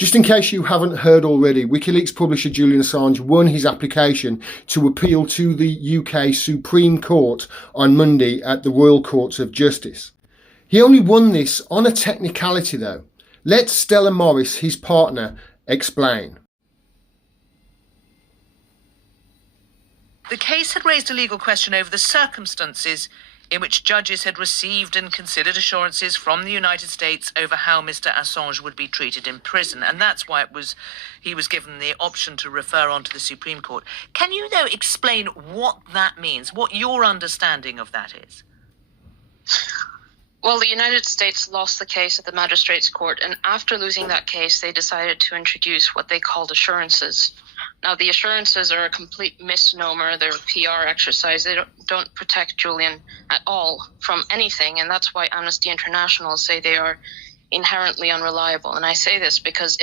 Just in case you haven't heard already, WikiLeaks publisher Julian Assange won his application to appeal to the UK Supreme Court on Monday at the Royal Courts of Justice. He only won this on a technicality though. Let Stella Morris, his partner, explain. The case had raised a legal question over the circumstances in which judges had received and considered assurances from the United States over how Mr. Assange would be treated in prison. And that's why he was given the option to refer on to the Supreme Court. Can you, though, explain what that means, what your understanding of that is? Well, the United States lost the case at the Magistrates Court, and after losing that case, they decided to introduce what they called assurances. Now, the assurances are a complete misnomer. They're a PR exercise. They don't protect Julian at all from anything, and that's why Amnesty International say they are inherently unreliable. And I say this because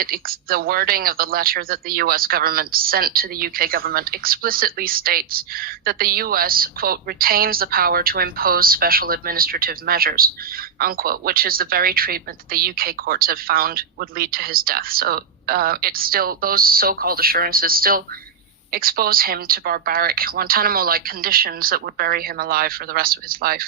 the wording of the letter that the US government sent to the UK government explicitly states that the US, quote, retains the power to impose special administrative measures, unquote, which is the very treatment that the UK courts have found would lead to his death. So it's still, those so-called assurances still expose him to barbaric Guantanamo-like conditions that would bury him alive for the rest of his life.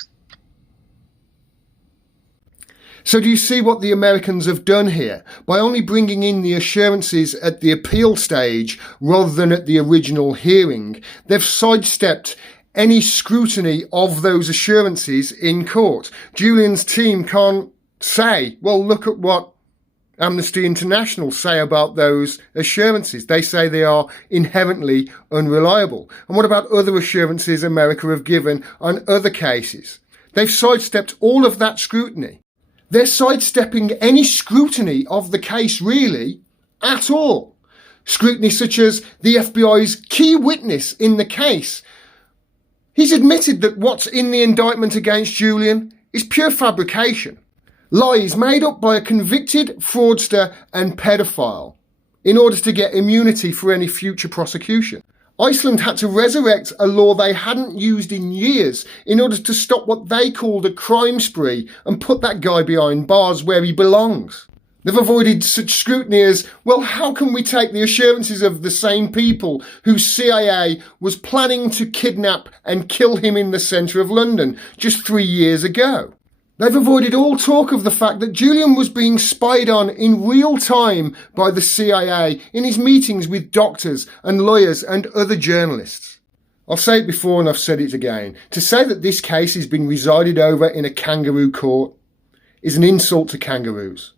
So do you see what the Americans have done here? By only bringing in the assurances at the appeal stage rather than at the original hearing, they've sidestepped any scrutiny of those assurances in court. Julian's team can't say, well, look at what Amnesty International say about those assurances. They say they are inherently unreliable. And what about other assurances America have given on other cases? They've sidestepped all of that scrutiny. They're sidestepping any scrutiny of the case, really, at all. Scrutiny such as the FBI's key witness in the case. He's admitted that what's in the indictment against Julian is pure fabrication. Lies made up by a convicted fraudster and pedophile in order to get immunity for any future prosecution. Iceland had to resurrect a law they hadn't used in years in order to stop what they called a crime spree and put that guy behind bars where he belongs. They've avoided such scrutiny as, well, how can we take the assurances of the same people whose CIA was planning to kidnap and kill him in the centre of London just 3 years ago? They've avoided all talk of the fact that Julian was being spied on in real time by the CIA in his meetings with doctors and lawyers and other journalists. I've said it before and I've said it again. To say that this case is being resided over in a kangaroo court is an insult to kangaroos.